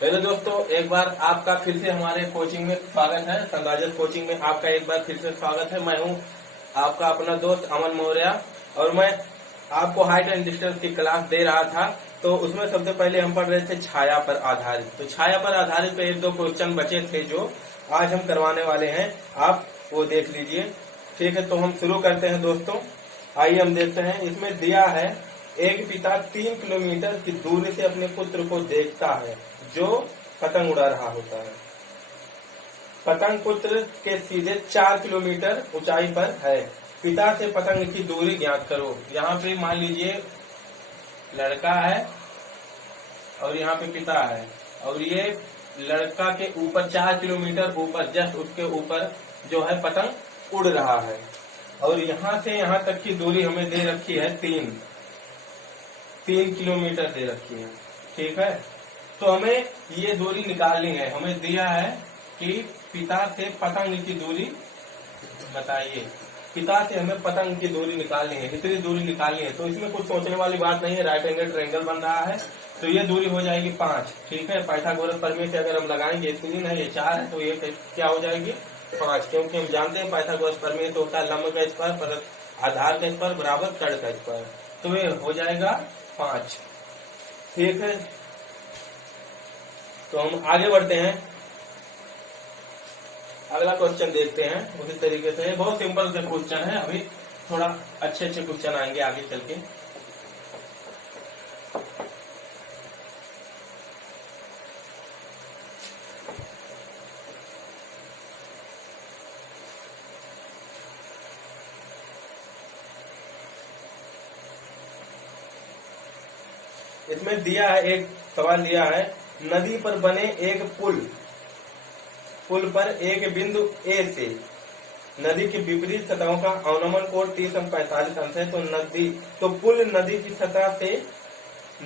Hello दोस्तों, एक बार आपका फिर से हमारे कोचिंग में स्वागत है। संगाजत कोचिंग में आपका एक बार फिर से स्वागत है। मैं हूं आपका अपना दोस्त अमन मौर्य और मैं आपको हाइट एंड डिस्टेंस की क्लास दे रहा था। तो उसमें सबसे पहले हम पढ़ रहे थे छाया पर आधारित। तो छाया पर आधारित पे एक दो क्वेश्चन बचे थे जो आज हम करवाने वाले हैं। आप वो देख लीजिए। ठीक है, तो हम शुरू करते हैं दोस्तों। आइए हम देखते हैं। इसमें दिया है एक पिता 3 किलोमीटर की दूरी से अपने पुत्र को देखता है जो पतंग उड़ा रहा होता है। पतंग पुत्र के सीधे 4 किलोमीटर ऊंचाई पर है। पिता से पतंग की दूरी ज्ञात करो। यहाँ पे मान लीजिए लड़का है और यहाँ पे पिता है और ये लड़का के ऊपर 4 किलोमीटर ऊपर जस्ट उसके ऊपर जो है पतंग उड़ रहा है और यहाँ से यहाँ तक की दूरी हमें दे रखी है 3 किलोमीटर दे रखी है। ठीक है, तो हमें ये दूरी निकालनी है। हमें दिया है कि पिता से पतंग की दूरी बताइए। पिता से हमें पतंग की दूरी निकालनी है, इतनी दूरी निकालनी है। तो इसमें कुछ सोचने वाली बात नहीं है। राइट एंगल ट्रायंगल बन रहा है तो ये दूरी हो जाएगी 5। ठीक है, पाइथागोरस प्रमेय से अगर हम लगाएंगे 3 है, ये 4 है, तो ये क्या हो जाएगी 5। क्योंकि हम जानते हैं पाइथागोरस प्रमेय तो होता है लंब का स्क्वायर आधार का स्क्वायर बराबर तड़ का स्क्वायर। तो ये हो जाएगा 5। ठीक है, तो हम आगे बढ़ते हैं। अगला क्वेश्चन देखते हैं। उसी तरीके से बहुत सिंपल से क्वेश्चन है। अभी थोड़ा अच्छे अच्छे क्वेश्चन आएंगे आगे चल के। इसमें दिया है, एक सवाल दिया है, नदी पर बने एक पुल पर एक बिंदु ए से नदी की विपरीत सतहों का अवनमन कोण 30-45 अंश है। तो पुल नदी की सतह से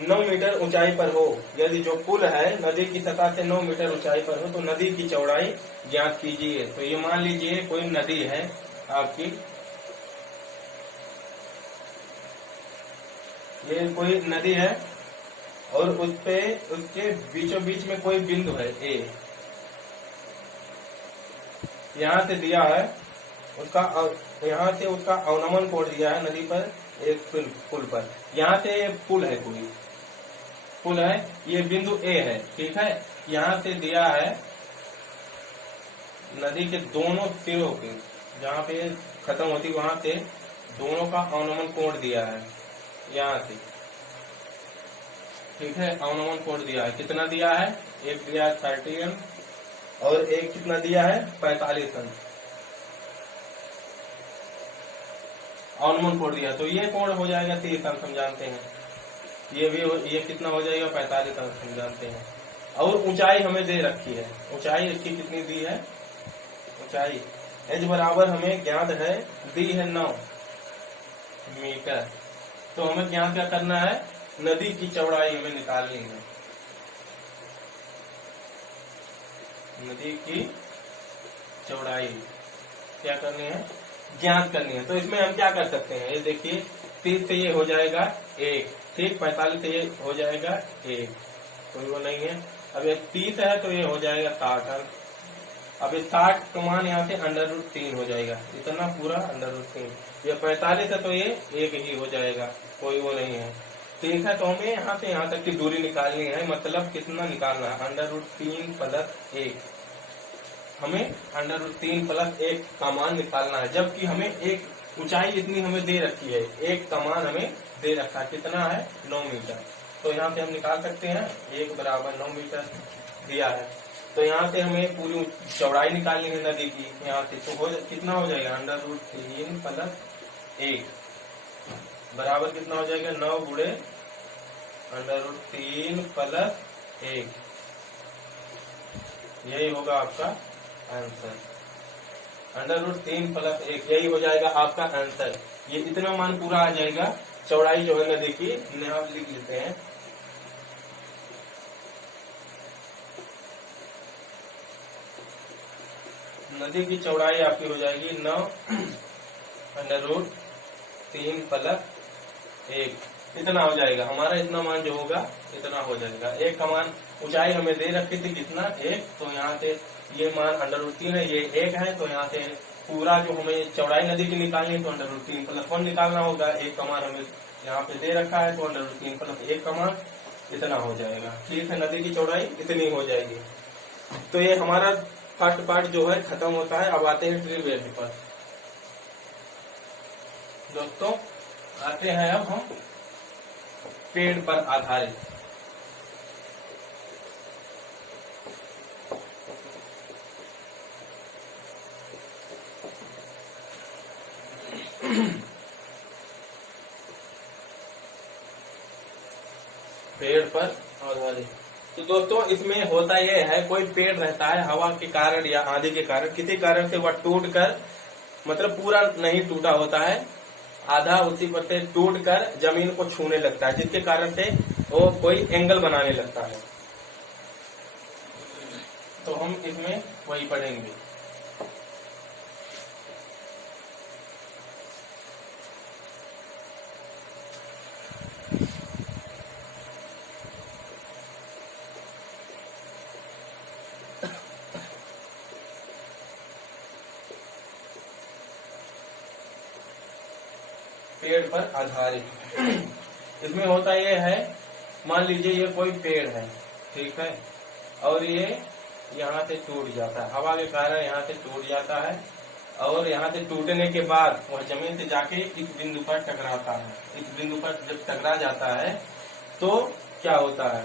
9 मीटर ऊंचाई पर हो। यदि जो पुल है नदी की सतह से 9 मीटर ऊंचाई पर हो तो नदी की चौड़ाई ज्ञात कीजिए। तो ये मान लीजिए कोई नदी है आपकी, ये कोई नदी है और उसके बीचों बीच में कोई बिंदु है ए। यहाँ से दिया है उसका, यहाँ से उसका अवनमन कोण दिया है नदी पर एक पुल पर। यहाँ से पुल है, कोई पुल है, ये बिंदु ए है। ठीक है, यहाँ से दिया है नदी के दोनों सिरों के, जहाँ पे खत्म होती वहां से दोनों का अवनमन कोण दिया है यहाँ से। ठीक है, अवनमन कोण दिया है। कितना दिया है? एक दिया है 30 अंश और एक कितना दिया है 45 अंश अवनमन कोण दिया। तो ये कोण हो जाएगा 30 अंश, हम जानते हैं। ये कितना हो जाएगा 45 अंश, हम जानते हैं। और ऊंचाई हमें दे रखी है। ऊंचाई इसकी कितनी दी है? ऊंचाई एच बराबर हमें ज्ञात है, दी है 9 मीटर। तो हमें ज्ञात क्या करना है? नदी की चौड़ाई हमें निकालनी है। नदी की चौड़ाई क्या करनी है? ज्ञात करनी है। तो इसमें हम क्या कर सकते हैं? ये देखिए 30 से ये हो जाएगा 1, ठीक, 45 से ये हो जाएगा 1, कोई वो नहीं है। अब ये 30 है तो ये हो जाएगा 60 अंश। अब ये 60 का मान यहाँ से √3 हो जाएगा, इतना पूरा √3। ये 45 है तो ये 1 ही हो जाएगा, कोई वो नहीं है। ठीक है, तो हमें यहाँ से यहाँ तक की दूरी निकालनी है। मतलब कितना निकालना है? √3 + 1। हमें √3 + 1 का मान निकालना है। जबकि हमें एक ऊंचाई इतनी हमें दे रखी है, 1 का मान हमें दे रखा है, कितना है 9 मीटर। तो यहाँ से हम निकाल सकते हैं 1 बराबर 9 मीटर दिया है। तो यहाँ से हमें पूरी चौड़ाई निकालनी है नदी की। यहाँ से तो कितना हो जाएगा? √3 + 1 बराबर कितना हो जाएगा? 9 गुणे √3 + 1। यही होगा आपका आंसर। √3 + 1 यही हो जाएगा आपका आंसर। ये इतना मान पूरा आ जाएगा। चौड़ाई जो है नदी की आप लिख लेते हैं। नदी की चौड़ाई आपकी हो जाएगी 9 √3 + 1 इतना हो जाएगा हमारा, इतना मान जो होगा इतना हो जाएगा। एक का मान ऊंचाई हमें दे रखी थी कितना, एक, तो यहाँ से ये मान √3 है, ये एक है, तो यहाँ से पूरा जो हमें चौड़ाई नदी की निकालनी है तो √3+1 निकालना होगा। एक का मान हमें यहाँ पे दे रखा है तो √3+1 का मान इतना हो जाएगा। ठीक है, नदी की चौड़ाई इतनी हो जाएगी। तो ये हमारा फर्स्ट पार्ट जो है खत्म होता है। अब आते हैं ट्री वेल्ड पर। दोस्तों आते हैं अब हम पेड़ पर आधारित। पेड़ पर आधारित। तो दोस्तों इसमें होता यह है, कोई पेड़ रहता है हवा के कारण या आंधी के कारण, किसी कारण से वह टूट कर, मतलब पूरा नहीं टूटा होता है, आधा उसी पर से टूट कर जमीन को छूने लगता है, जिसके कारण से वो कोई एंगल बनाने लगता है। तो हम इसमें वही पढ़ेंगे। पेड़ पर आधारित। इसमें होता यह है, मान लीजिए ये कोई पेड़ है, ठीक है, और ये यहाँ से टूट जाता है, हवा के कारण यहाँ से टूट जाता है, और यहाँ से टूटने के बाद वह जमीन से जाके इस बिंदु पर टकराता है। इस बिंदु पर जब टकरा जाता है तो क्या होता है,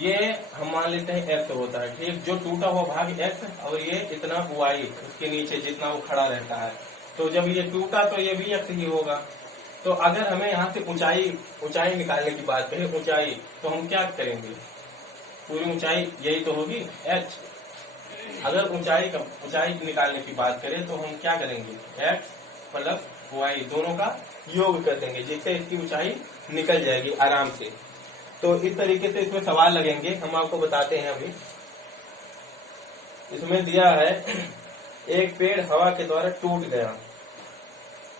ये हम मान लेते हैं एक्स होता है, ठीक, जो टूटा हुआ भाग एक्स, और ये इतना वाई उसके नीचे जितना वो खड़ा रहता है। तो जब ये टूटा तो ये भी एक्स ही होगा। तो अगर हमें यहाँ से ऊंचाई निकालने की बात करें, ऊंचाई, तो हम क्या करेंगे, पूरी ऊंचाई यही तो होगी h। अगर ऊंचाई निकालने की बात करें तो हम क्या करेंगे, x प्लस वाई दोनों का योग कर देंगे, जिससे इसकी ऊंचाई निकल जाएगी आराम से। तो इस तरीके से इसमें सवाल लगेंगे, हम आपको बताते हैं। अभी इसमें दिया है, एक पेड़ हवा के द्वारा टूट गया,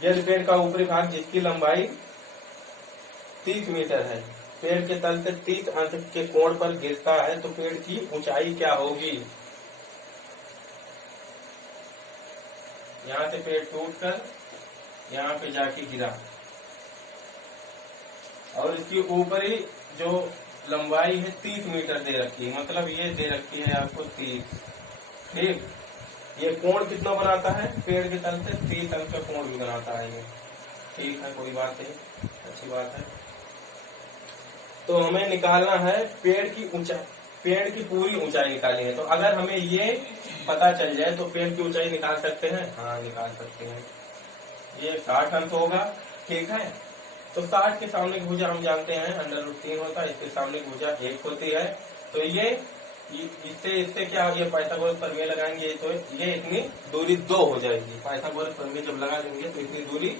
यदि पेड़ का ऊपरी भाग जिसकी लंबाई 30 मीटर है पेड़ के तल से 30 अंश के कोण पर गिरता है तो पेड़ की ऊंचाई क्या होगी। यहाँ से पेड़ टूटकर यहाँ पे जाके गिरा, और इसकी ऊपरी जो लंबाई है 30 मीटर दे रखी है, मतलब ये दे रखी है आपको 30, ठीक। ये कोण कितना बनाता है, पेड़ के तल से 30 अंश का कोण भी बनाता है ये, ठीक है, कोई बात नहीं, अच्छी बात है। तो हमें निकालना है पेड़ की ऊंचाई, पेड़ की पूरी ऊंचाई निकालनी है। तो अगर हमें ये पता चल जाए तो पेड़ की ऊंचाई निकाल सकते हैं, हाँ निकाल सकते हैं। ये 60 अंश होगा, ठीक है। तो 60 के सामने की भुजा हम जानते हैं √3 होता है, इसके सामने की भुजा 1 होती है। तो ये इससे क्या, ये पाइथागोरस प्रमेय लगाएंगे तो ये इतनी दूरी 2 हो जाएगी। पाइथागोरस प्रमेय जब लगा देंगे तो इतनी दूरी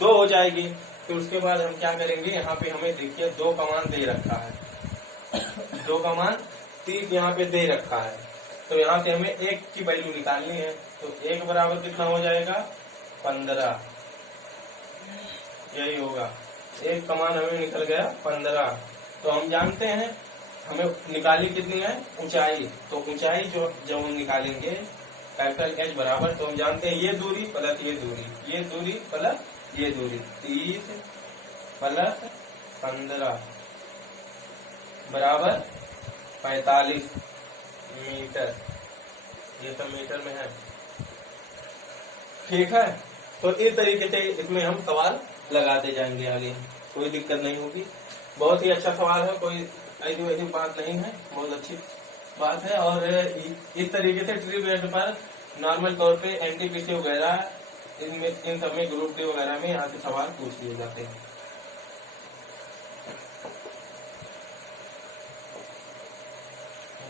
2 हो जाएगी। फिर उसके बाद हम क्या करेंगे, यहाँ पे हमें देखिए 2 का मान दे रखा है, 2 का मान 30 यहाँ पे दे रखा है। तो यहाँ से हमें 1 की वैल्यू निकालनी है। तो 1 बराबर कितना हो जाएगा, 15, यही होगा। 1 का मान हमें निकल गया 15। तो हम जानते हैं हमें निकाली कितनी है, ऊंचाई। तो ऊंचाई जो जब हम निकालेंगे कैपिटल H बराबर, तो हम जानते हैं ये दूरी प्लस ये दूरी, ये दूरी प्लस ये दूरी, 30 प्लस 15 बराबर 45 मीटर। ये सब मीटर में है, ठीक है। तो इस तरीके से इसमें हम सवाल लगाते जाएंगे आगे, कोई दिक्कत नहीं होगी। बहुत ही अच्छा सवाल है, कोई ऐसी वैसी बात नहीं है, बहुत अच्छी बात है। और इस तरीके से ट्री वेल्ड पर नॉर्मल तौर पे NTPC वगैरह इन सब में ग्रुप डी वगैरह में यहाँ से सवाल पूछ लिए जाते हैं।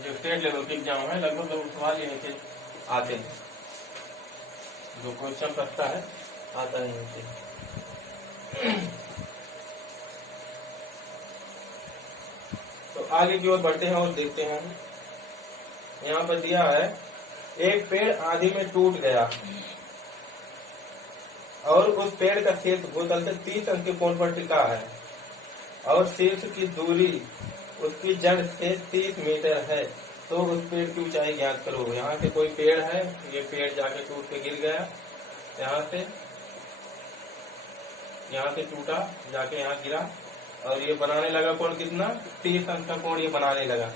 जो स्टेट लेवल के एग्जाम है लगभग सवाल यहीं से आते हैं, जो क्वेश्चन करता है आता है यहीं से। तो आगे की ओर बढ़ते हैं और देखते हैं। यहाँ पर दिया है, एक पेड़ आंधी में टूट गया और उस पेड़ का शीर्ष भूतल से 30 अंश के कोण पर टिका है। और शीर्ष की दूरी उसकी जड़ से 30 मीटर है, तो उस पेड़ की ऊंचाई ज्ञात करो। यहाँ से कोई पेड़ है, ये पेड़ जाके टूट के गिर गया, यहाँ से टूटा जाके यहाँ गिरा, और ये बनाने लगा कोण कितना, 30 अंश का कोण ये बनाने लगा।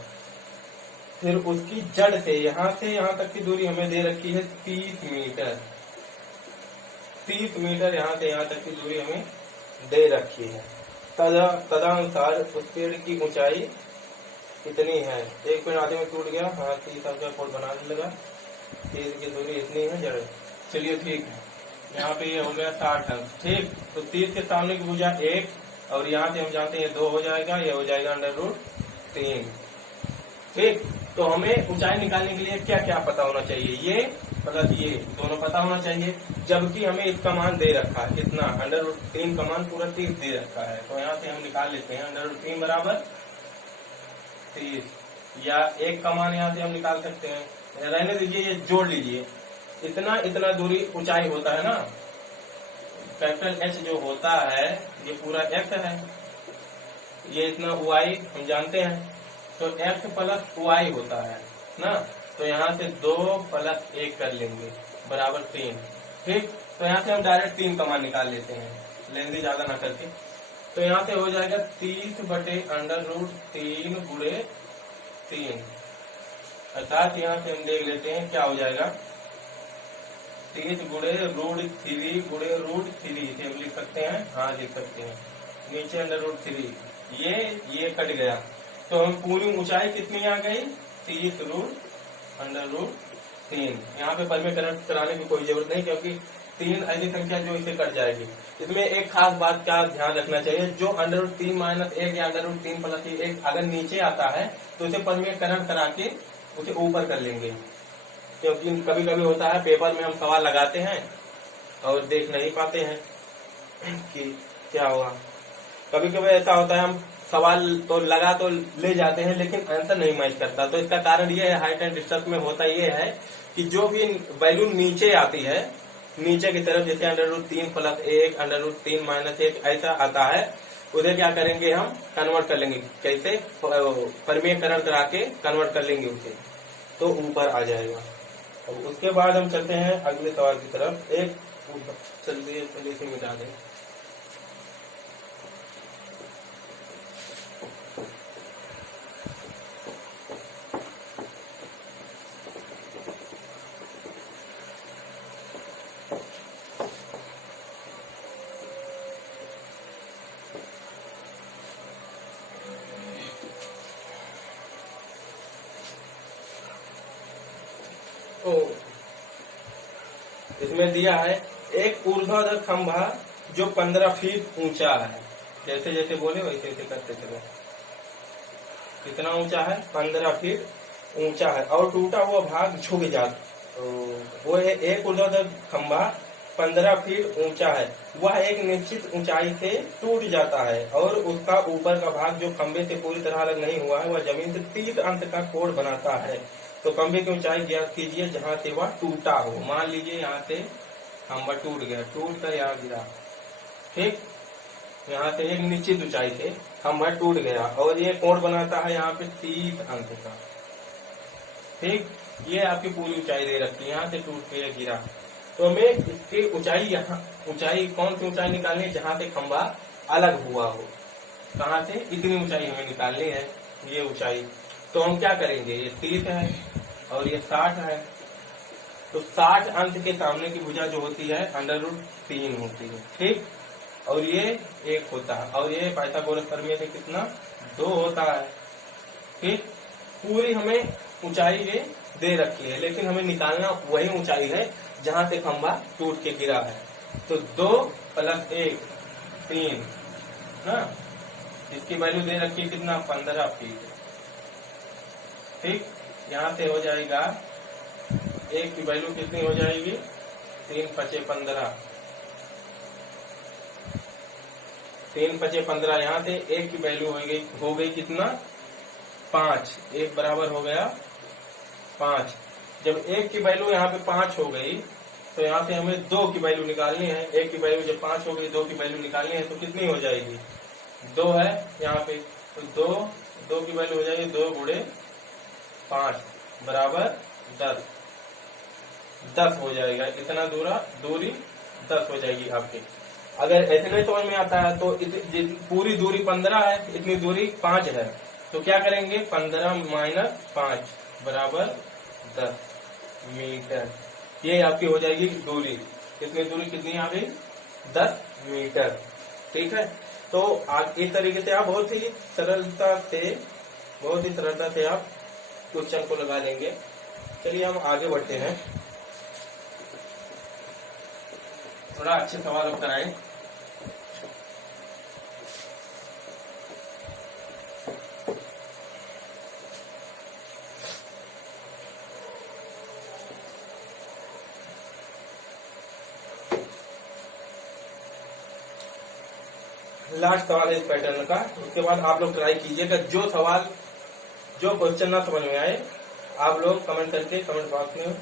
फिर उसकी जड़ से यहाँ तक की दूरी हमें दे रखी है 30 मीटर। 30 मीटर यहाँ से यहाँ तक की दूरी हमें दे रखी है। तदनुसार उस पेड़ की ऊंचाई कितनी है। एक पेड़ आधे में टूट गया, हाँ 30 अंश का कोण बनाने लगा, 30 की दूरी इतनी है जड़। चलिए ठीक है, यहाँ पे ये हो गया 60 अंश। ठीक, तो 30 के सामने की भुजा 1, और यहाँ से हम जानते हैं 2 हो जाएगा, ये हो जाएगा √3। ठीक, तो हमें ऊंचाई निकालने के लिए क्या क्या पता होना चाहिए, ये प्लस ये दोनों पता होना चाहिए, जबकि हमें इसका मान दे रखा है कितना, √3 का मान पूरा 30 दे रखा है। तो यहाँ से हम निकाल लेते हैं √3 बराबर 30, या एक का मान यहाँ से हम निकाल सकते हैं, रहने दीजिए, ये जोड़ लीजिए। इतना दूरी ऊंचाई होता है ना, कैपिटल H जो होता है ये पूरा x है, ये इतना y हम जानते हैं, तो x प्लस y होता है ना। तो यहाँ से 2 + 1 कर लेंगे बराबर 3। ठीक, तो यहाँ से हम डायरेक्ट 3 का मान निकाल लेते हैं, लेंदी ज्यादा ना करके। तो यहाँ से हो जाएगा 30/√3 गुणे 3, अर्थात यहाँ से हम देख लेते हैं क्या हो जाएगा, 30 गुणे √3 गुणे √3 इसे हम लिख सकते हैं, हाँ लिख सकते हैं, नीचे √3, ये कट गया, तो हम पूरी ऊंचाई कितनी आ गई, 30√3। यहाँ पे परिमेयकरण कराने की कोई जरूरत नहीं, क्योंकि 3 ऐसी संख्या जो इसे कट जाएगी। इसमें एक खास बात का ध्यान रखना चाहिए, जो √3 - 1 या √3 + 1 अगर नीचे आता है तो इसे परिमेयकरण करा के उसे ऊपर कर लेंगे, क्योंकि कभी कभी होता है पेपर में हम सवाल लगाते हैं और देख नहीं पाते हैं कि क्या हुआ। कभी कभी ऐसा होता है, हम सवाल तो लगा तो ले जाते हैं लेकिन आंसर नहीं मैच करता। तो इसका कारण ये है, हाइट एंड डिस्टेंस में होता ये है कि जो भी वैल्यू नीचे आती है, नीचे की तरफ, जैसे √3 + 1 √3 - 1 ऐसा आता है, उसे क्या करेंगे, हम कन्वर्ट कर लेंगे। कैसे, परिमेयकरण करा के कन्वर्ट कर लेंगे उसे, तो ऊपर आ जाएगा। अब उसके बाद हम चलते हैं अगले सवाल की तरफ। एक चलिए इसे मिटा दें। तो इसमें दिया है एक ऊर्ध्वाधर खंभा जो 15 फीट ऊंचा है। जैसे जैसे बोले वैसे वैसे करते चलो। कितना ऊंचा है, 15 फीट ऊंचा है, और टूटा हुआ भाग झुक जाता, तो वो है एक ऊर्ध्वाधर खंभा 15 फीट ऊंचा है, वह एक निश्चित ऊंचाई से टूट जाता है, और उसका ऊपर का भाग जो खंभे से पूरी तरह अलग नहीं हुआ है, वह जमीन से 30 अंश का कोण बनाता है। तो खंभे की ऊंचाई ज्ञात कीजिए जहां से वह टूटा हो। मान लीजिए यहाँ से खंभा टूट गया, टूट कर यहाँ गिरा, ठीक, यहाँ से एक निश्चित ऊंचाई से खंभा टूट गया, और ये कोण बनाता है यहाँ पे 30 अंश का। ठीक, ये आपकी पूरी ऊंचाई दे रखी है, यहाँ से टूट के गिरा। तो हमें इसकी ऊंचाई, यहाँ ऊंचाई कौन सी ऊंचाई निकालनी है, जहां से खंभा अलग हुआ हो, कहाँ से, इतनी ऊंचाई हमें निकालनी है, ये ऊंचाई। तो हम क्या करेंगे, ये 30 है और ये 60 है, तो 60 अंश के सामने की भुजा जो होती है √3 होती है। ठीक, और ये 1 होता है, और ये पाइथागोरस प्रमेय से कितना, 2 होता है। ठीक, पूरी हमें ऊंचाई ये दे रखी है, लेकिन हमें निकालना वही ऊंचाई है जहां से खंभा टूट के गिरा है। तो 2 + 1 3, हाँ, इसकी वैल्यू दे रखी है कितना, 15 फीट। ठीक, यहाँ से हो जाएगा, एक की वैल्यू कितनी हो जाएगी, 3 × 5 = 15, 3 × 5 = 15। यहाँ से एक की वैल्यू हो गई कितना, 5, 1 बराबर हो गया 5। जब एक की वैल्यू यहाँ पे 5 हो गई, तो यहाँ से हमें 2 की वैल्यू निकालनी है। एक की वैल्यू जब 5 हो गई, 2 की वैल्यू निकालनी है, तो कितनी हो जाएगी, 2 है यहाँ पे, तो 2 की वैल्यू हो जाएगी 2 गुणे 5 बराबर 10। 10 हो जाएगा, इतना दूरी 10 हो जाएगी आपकी। अगर ऐसे नहीं समझ में आता है तो पूरी दूरी 15 है, इतनी दूरी 5 है, तो क्या करेंगे 15 माइनस 5 बराबर 10 मीटर। ये आपकी हो जाएगी दूरी। इतनी दूरी कितनी आ गई 10 मीटर। ठीक है, तो आज इस तरीके से आप बहुत ही सरलता से आप क्वेश्चन को लगा लेंगे। चलिए हम आगे बढ़ते हैं, थोड़ा अच्छे सवाल अब कराएं। लास्ट सवाल है इस पैटर्न का, उसके बाद आप लोग ट्राई कीजिएगा। जो क्वेश्चन ना समझ में आए आप लोग कमेंट करके कमेंट बॉक्स में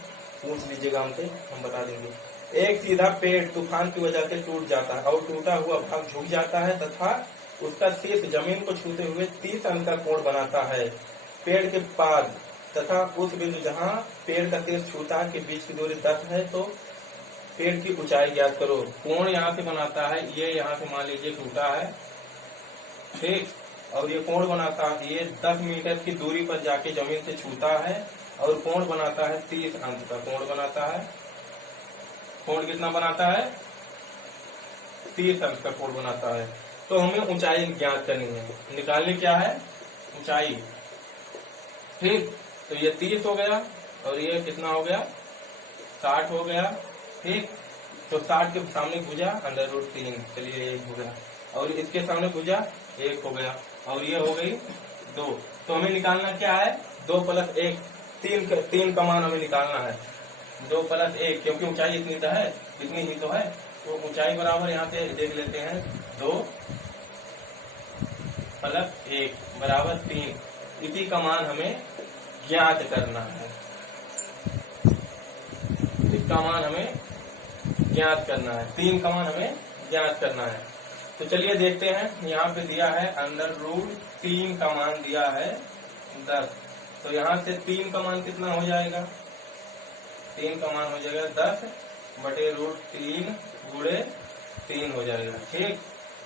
पूछ लीजिएगा हमसे, हम बता देंगे। एक सीधा पेड़ तूफान की वजह से टूट जाता है और टूटा हुआ भाग झुक जाता है तथा उसका शीर्ष जमीन को छूते हुए 30 अंश का कोण बनाता है। पेड़ के पाद तथा उस बिंदु जहाँ पेड़ का शीर्ष छूता है के बीच की दूरी 10 है, तो पेड़ की ऊंचाई ज्ञात करो। कोण यहाँ से बनाता है, ये यहाँ से मान लीजिए टूटा है, ठीक, और ये कोण बनाता है, ये 10 मीटर की दूरी पर जाके जमीन से छूता है और कोण बनाता है 30 अंश का कोण बनाता है। कोण कितना बनाता है 30 अंश का कोण बनाता है। तो हमें ऊंचाई ज्ञात करनी है, निकालनी क्या है ऊंचाई, ठीक। तो ये 30 हो गया और ये कितना हो गया 60 हो गया, ठीक। तो 60 के सामने भुजा √3, चलिए 1 हो गया, और इसके सामने भुजा 1 हो गया, और ये हो गई 2। तो हमें निकालना क्या है 2 + 1, 3 का मान हमें निकालना है। 2 + 1, क्योंकि ऊंचाई इतनी तो है, इतनी ही तो है, तो ऊंचाई बराबर यहाँ पे देख लेते हैं 2 + 1 बराबर 3। इसी का मान हमें ज्ञात करना है, इसका मान हमें ज्ञात करना है, 3 का मान हमें ज्ञात करना है। तो चलिए देखते हैं, यहाँ पे दिया है √3 का मान दिया है 10, तो यहाँ से 3 का मान कितना हो जाएगा, 3 का मान हो जाएगा 10/√3 गुणे 3 हो जाएगा, ठीक।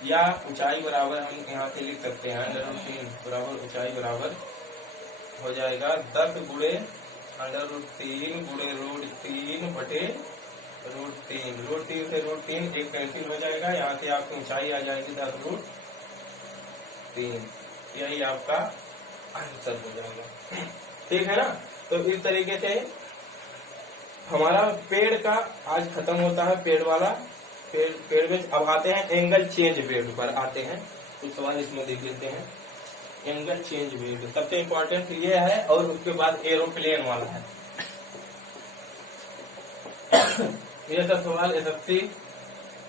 या ऊंचाई बराबर हम यहाँ से लिख सकते हैं √3 बराबर ऊंचाई बराबर हो जाएगा 10 गुणे √3 गुणे √3/√3। √3 से √3 एक कैंसिल हो जाएगा, यहाँ से आपकी ऊंचाई आ जाएगी 10√3। यही आपका आंसर हो जाएगा, ठीक है ना। तो इस तरीके से हमारा पेड़ का आज खत्म होता है, पेड़ वाला पेड़ में। अब आते हैं एंगल चेंज वेव पर आते हैं, कुछ सवाल इसमें देख लेते हैं। एंगल चेंज वेव सबसे इम्पोर्टेंट ये है, और उसके बाद एरोप्लेन वाला है। ये सब सवाल SSC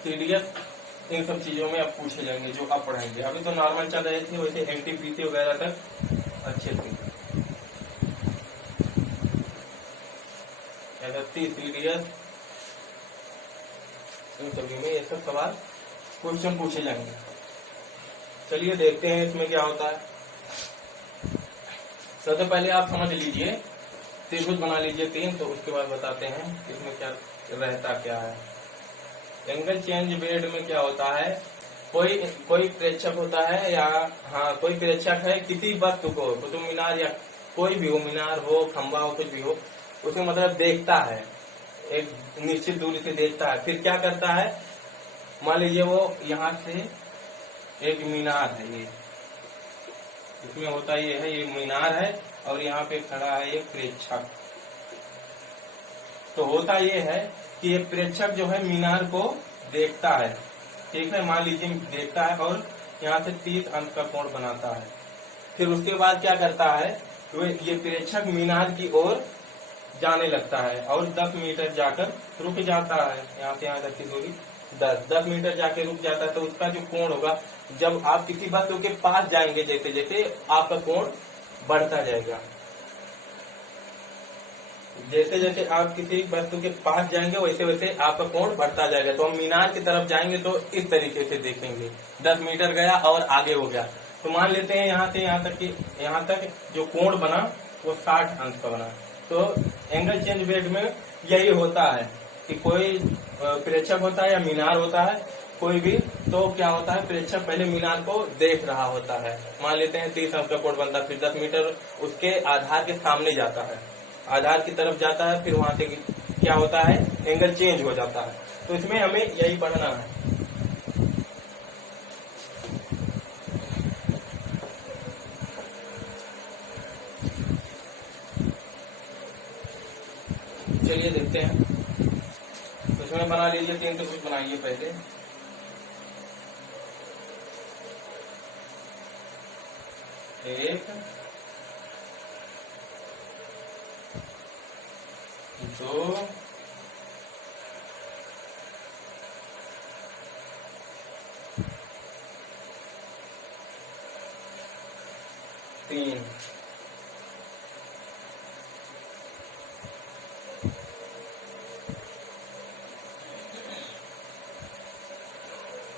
CDS इन सब चीजों में अब पूछे जाएंगे जो आप पढ़ाएंगे। अभी तो नॉर्मल चल रहे थे, वैसे NTPC वगैरह तक अच्छे थे। SSC CDS इन सभी में ये सब सवाल क्वेश्चन पूछे जाएंगे। चलिए देखते हैं इसमें क्या होता है। सबसे पहले आप समझ लीजिए, त्रिभुज बना लीजिए 3, तो उसके बाद बताते हैं इसमें क्या रहता क्या है। एंगल चेंज बेड में क्या होता है, कोई प्रेक्षक होता है, या हाँ कोई प्रेक्षक है किसी वस्तु को, कुतुब मीनार या कोई भी हो, मीनार हो, खंबा हो, कुछ भी हो, उसे मतलब देखता है, एक निश्चित दूरी से देखता है। फिर क्या करता है, मान लीजिए वो यहाँ से एक मीनार है, ये इसमें होता ये है, ये मीनार है और यहाँ पे खड़ा है एक प्रेक्षक। तो होता ये है कि ये प्रेक्षक जो है मीनार को देखता है, ठीक है, मान लीजिए देखता है और यहाँ से 30 अंश का कोण बनाता है। फिर उसके बाद क्या करता है, तो ये प्रेक्षक मीनार की ओर जाने लगता है और 10 मीटर जाकर रुक जाता है। यहाँ से यहाँ तक की दूरी 10 मीटर जाके रुक जाता है। तो उसका जो कोण होगा, जब आप किसी वस्तु के पास जाएंगे जैसे जैसे आपका कोण बढ़ता जाएगा। जैसे जैसे आप किसी वस्तु के पास जाएंगे वैसे वैसे आपका कोण बढ़ता जाएगा। तो हम मीनार की तरफ जाएंगे तो इस तरीके से देखेंगे, 10 मीटर गया और आगे हो गया। तो मान लेते हैं यहाँ से यहाँ तक जो कोण बना वो 60 अंश का बना। तो एंगल चेंज बेड में यही होता है कि कोई प्रेक्षक होता है या मीनार होता है कोई भी, तो क्या होता है, प्रेक्षक पहले मीनार को देख रहा होता है। मान लेते हैं 30 अंश का कोण बनता है, फिर 10 मीटर उसके आधार के सामने जाता है, आधार की तरफ जाता है, फिर वहां से क्या होता है, एंगल चेंज हो जाता है। तो इसमें हमें यही पढ़ना है। चलिए देखते हैं। तो इसमें बना लीजिए, 3 तो कुछ बनाइए पहले। एक, दो, तीन।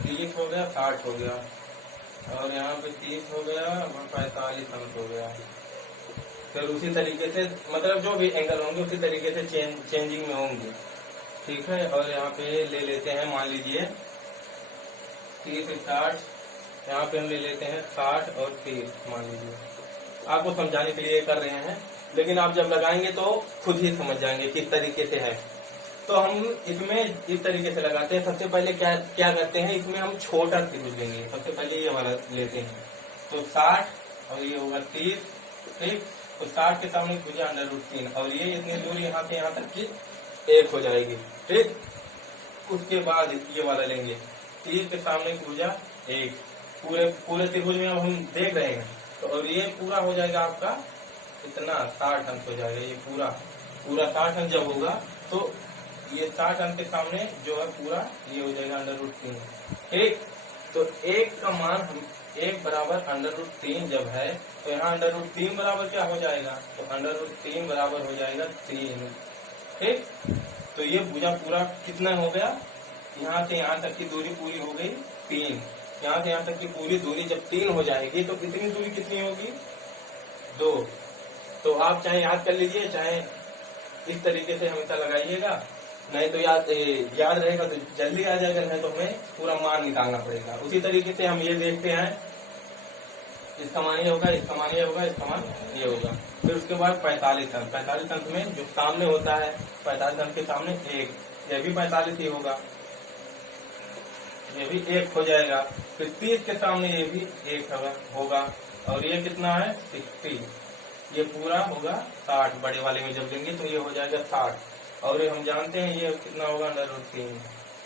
तीस हो गया, 60 हो गया, और यहाँ पे 30 हो गया और 45 अंक हो गया। फिर उसी तरीके से मतलब जो भी एंगल होंगे उसी तरीके से चेंजिंग में होंगे। ठीक है, और यहाँ पे ले लेते हैं, मान लीजिए 30 60, यहाँ पे हम ले लेते हैं 60 और 30 मान लीजिए। आपको समझाने के लिए कर रहे हैं, लेकिन आप जब लगाएंगे तो खुद ही समझ जाएंगे किस तरीके से है। तो हम इसमें इस तरीके से लगाते हैं। सबसे पहले क्या क्या करते हैं, इसमें हम छोटा त्रिभुज लेंगे। सबसे पहले ये वाला लेते हैं, तो 60 और ये होगा 30। ठीक, तो 60 के सामने भुजा √3 और ये इतनी दूर यहाँ से यहाँ तक की 1 हो जाएगी। ठीक, उसके बाद ये वाला लेंगे, 30 के सामने भुजा 1। पूरे पूरे त्रिभुज में अब हम देख रहे हैं, तो और ये पूरा हो जाएगा आपका इतना 60 अंक हो जाएगा। ये पूरा 60 अंक जब होगा तो ये 60 अंक के सामने जो है पूरा ये हो जाएगा √3। ठीक, तो 1 का मान हम 1 बराबर √3 जब है तो यहाँ √3 बराबर क्या हो जाएगा, तो √3 बराबर हो जाएगा 3। ठीक, तो ये भुजा पूरा कितना हो गया, यहाँ से यहाँ तक की दूरी पूरी हो गई 3। यहाँ से यहाँ तक की पूरी दूरी जब 3 हो जाएगी तो कितनी दूरी कितनी होगी, 2। तो आप चाहे याद कर लीजिए, चाहे इस तरीके से हमेशा लगाइएगा, नहीं तो याद रहेगा तो जल्दी आ जाएगा, नहीं तो हमें पूरा मान निकालना पड़ेगा। उसी तरीके से हम ये देखते हैं, इसका मान ये होगा, इसका मान ये होगा, इसका मान ये होगा। फिर उसके बाद 45 अंक, 45 अंक में जो सामने होता है, 45 अंक के सामने 1, यह भी 45 ही होगा, ये भी 1 हो जाएगा। फिर 30 के सामने ये भी 1 होगा, और ये कितना है 60, ये पूरा होगा 60। बड़े वाले में जब लेंगे तो ये हो जाएगा 60, और ये हम जानते हैं ये कितना होगा √3,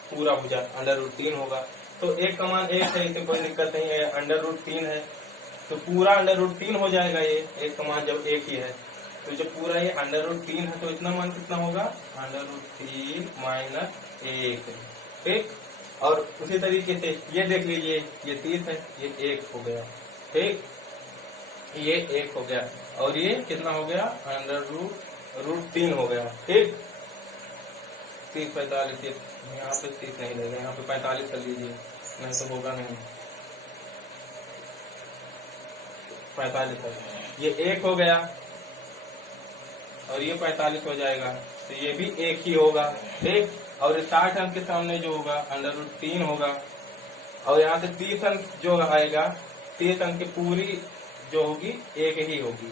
पूरा भुजा √3 होगा। तो 1 का मान 1 है, इसे कोई दिक्कत नहीं है, √3 है तो पूरा √3 हो जाएगा। ये 1 का मान जब 1 ही है तो जब पूरा ये √3 है तो इतना मान कितना होगा, √3 - 1। ठीक, और उसी तरीके से ये देख लीजिए, ये 30 है, ये 1 हो गया। ठीक, ये 1 हो गया, और ये कितना हो गया, √3 हो गया। ठीक, 30 45, यहाँ पे 30 नहीं रहेगा, यहाँ पे 45 कर लीजिए, नहीं तो होगा नहीं। 45 है, ये 1 हो गया और ये 45 हो जाएगा, तो ये भी 1 ही होगा। ठीक, और 60 अंक के सामने जो होगा √3 होगा, और यहाँ से 30 अंक जो आएगा, 30 अंक की पूरी जो होगी 1 ही होगी,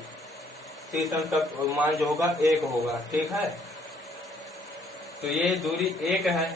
30 अंक का मान जो होगा 1 होगा। ठीक है, तो ये दूरी 1 है,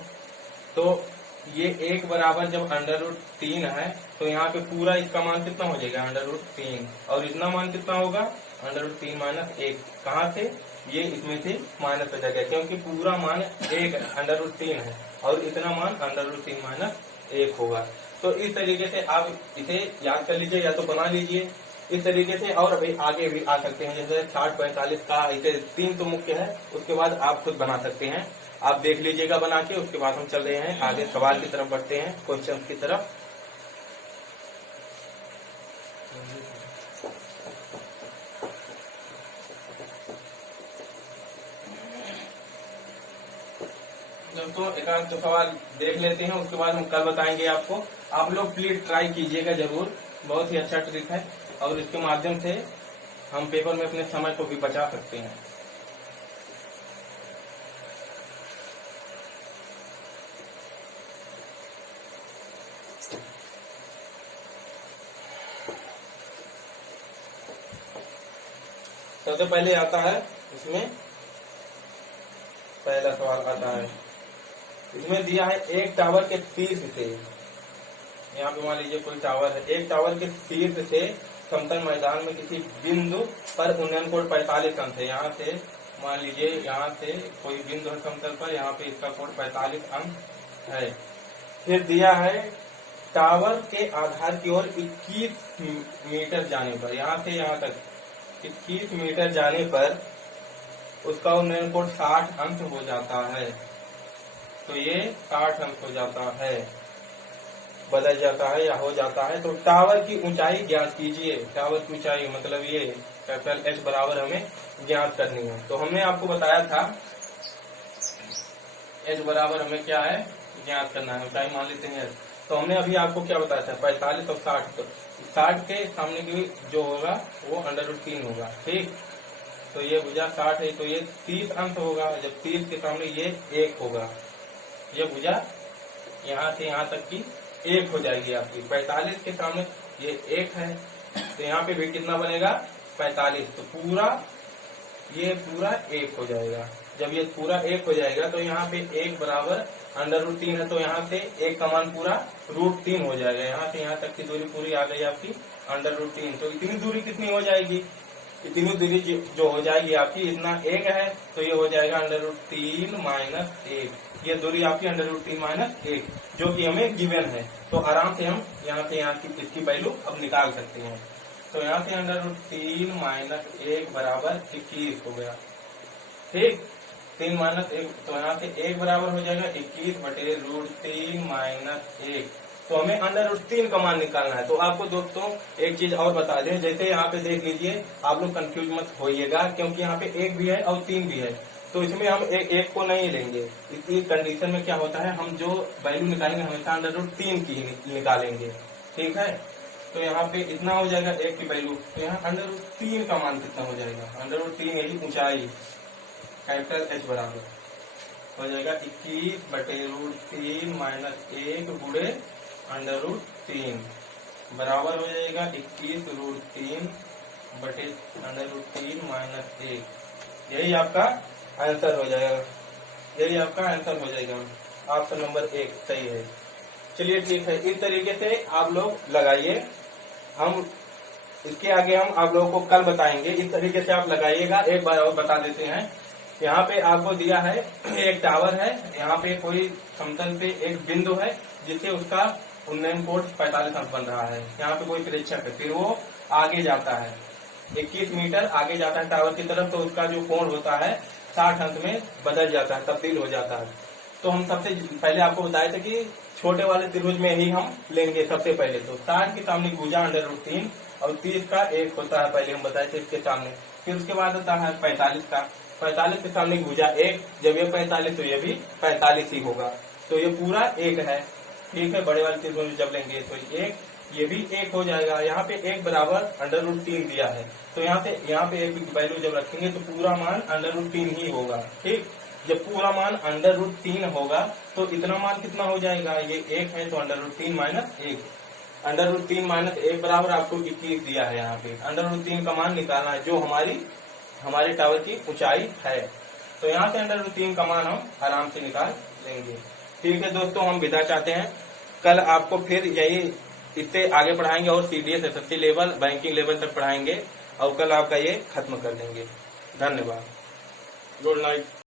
तो ये 1 बराबर जब √3 है तो यहाँ पे पूरा इसका मान कितना हो जाएगा, √3, और इतना मान कितना होगा, √3 - 1। कहाँ से, ये इसमें से माइनस हो जाएगा, क्योंकि पूरा मान 1 √3 है और इतना मान √3 - 1 होगा। तो इस तरीके से आप इसे याद कर लीजिए या तो बना लीजिए इस तरीके से, और अभी आगे भी आ सकते हैं। जैसे 60 45 का इसे 3 तो मुख्य है, उसके बाद आप खुद बना सकते हैं। आप देख लीजिएगा बना के, उसके बाद हम चल रहे हैं आगे सवाल की तरफ बढ़ते हैं, क्वेश्चन की तरफ। दोस्तों एक आध तो सवाल देख लेते हैं, उसके बाद हम कल बताएंगे आपको। आप लोग प्लीज ट्राई कीजिएगा जरूर, बहुत ही अच्छा ट्रिक है और इसके माध्यम से हम पेपर में अपने समय को भी बचा सकते हैं। सबसे पहले आता है इसमें, पहला सवाल आता है, इसमें दिया है एक टावर के शीर्ष से, यहाँ पे मान लीजिए कोई टावर है, एक टावर के शीर्ष से समतल मैदान में किसी बिंदु पर उन्नयन कोण 45 अंश है। यहाँ से मान लीजिए, यहाँ से कोई बिंदु है समतल पर, यहाँ पे इसका कोण 45 अंश है। फिर दिया है टावर के आधार की ओर 21 मीटर जाने पर, यहाँ से यहाँ तक 21 मीटर जाने पर उसका उन्नयन कोण 60 अंश हो जाता है। तो ये 60 अंश हो जाता है, बदल जाता है या हो जाता है। तो टावर की ऊंचाई ज्ञात कीजिए। टावर की ऊंचाई मतलब ये कैपिटल एच बराबर हमें ज्ञात करनी है। तो हमने आपको बताया था एच बराबर हमें क्या है ज्ञात करना है, ऊंचाई मान लेते हैं। तो हमने अभी आपको क्या बताया था 45 और 60, तो 60 के सामने की जो होगा वो √3 होगा, ठीक। तो ये भुजा 60 है, तो ये 30 अंश होगा। जब 30 के सामने ये 1 होगा, ये भुजा यहाँ से यहाँ तक की 1 हो जाएगी आपकी। 45 के सामने ये 1 है, तो यहाँ पे भी कितना बनेगा 45, तो पूरा ये पूरा 1 हो जाएगा। जब ये पूरा 1 हो जाएगा तो यहाँ पे 1 बराबर √3 है, तो यहाँ से 1 का मान पूरा √3 हो जाएगा। यहाँ से यहाँ तक की दूरी पूरी आ गई आपकी √3। तो इतनी दूरी कितनी हो जाएगी, इतनी दूरी जो हो जाएगी आपकी, इतना 1 है, तो ये हो जाएगा √3 - 1। ये दूरी आपकी √3 - 1 जो कि हमें गिवन है। तो आराम से हम यहाँ से यहाँ की इसकी वैल्यू अब निकाल सकते हैं। तो यहाँ से √3 - 1 बराबर 21 हो गया, ठीक। 3 - 1, तो यहाँ से 1 बराबर हो जाएगा 21/√3 - 1। तो हमें √3 का मान निकालना है। तो आपको दोस्तों एक चीज और बता दें, जैसे यहाँ पे देख लीजिए, आप लोग कंफ्यूज मत होइएगा, क्योंकि यहाँ पे 1 भी है और 3 भी है। तो इसमें हम एक को नहीं लेंगे। इस कंडीशन में क्या होता है, हम जो वैल्यू निकालेंगे हमेशा √3 की निकालेंगे, ठीक है। तो यहाँ पे इतना हो जाएगा 1 की वैल्यू, तो यहाँ √3 का मान कितना हो जाएगा, √3 यही ऊंचाई कैपिटल एच बराबर हो जाएगा 21/√3 - 1 गुणे √3 बराबर हो जाएगा 21√3/√3 - 1। यही आपका आंसर हो जाएगा, यही आपका आंसर हो जाएगा। ऑप्शन नंबर 1 सही है। चलिए ठीक है, इस तरीके से आप लोग लगाइए। हम इसके आगे हम आप लोगों को कल बताएंगे। इस तरीके से आप लगाइएगा। एक बार और बता देते हैं, यहाँ पे आपको दिया है एक टावर है, यहाँ पे कोई समतल पे एक बिंदु है जिससे उसका उन्नयन कोण 45 अंश बन रहा है। यहाँ पे कोई प्रेक्षक है, फिर वो आगे जाता है 21 मीटर आगे जाता है टावर की तरफ, तो उसका जो कोण होता है 60 अंश में बदल जाता है, तब्दील हो जाता है। तो हम सबसे पहले आपको बताया था कि छोटे वाले त्रिभुज में ही हम लेंगे सबसे पहले। तो 60 के सामने भुजा √3 और 30 का 1 होता है, पहले हम बताए थे इसके सामने। फिर उसके बाद होता है 45 का, 45 के सामने भुजा 1, जब ये 45 तो ये भी 45 ही होगा। तो ये पूरा 1 है, ठीक है। बड़े वाले त्रिभुज जब लेंगे तो 1, ये भी 1 हो जाएगा। यहाँ पे 1 बराबर √3 दिया है, तो यहाँ पे 1 की वैल्यू जब रखेंगे तो पूरा मान √3 ही होगा, ठीक। जब पूरा मान √3 होगा तो इतना मान कितना हो जाएगा, ये 1 है, तो √3 - 1, √3 - 1 बराबर आपको 21 दिया है। यहाँ पे √3 का मान निकालना है जो हमारे टावर की ऊंचाई है। तो यहाँ से √3 का मान हम आराम से निकाल लेंगे। ठीक है दोस्तों, हम विदा चाहते हैं। कल आपको फिर यही इससे आगे पढ़ाएंगे और CDS SSC level, banking level तक पढ़ाएंगे और कल आपका ये खत्म कर देंगे। धन्यवाद, गुड नाइट।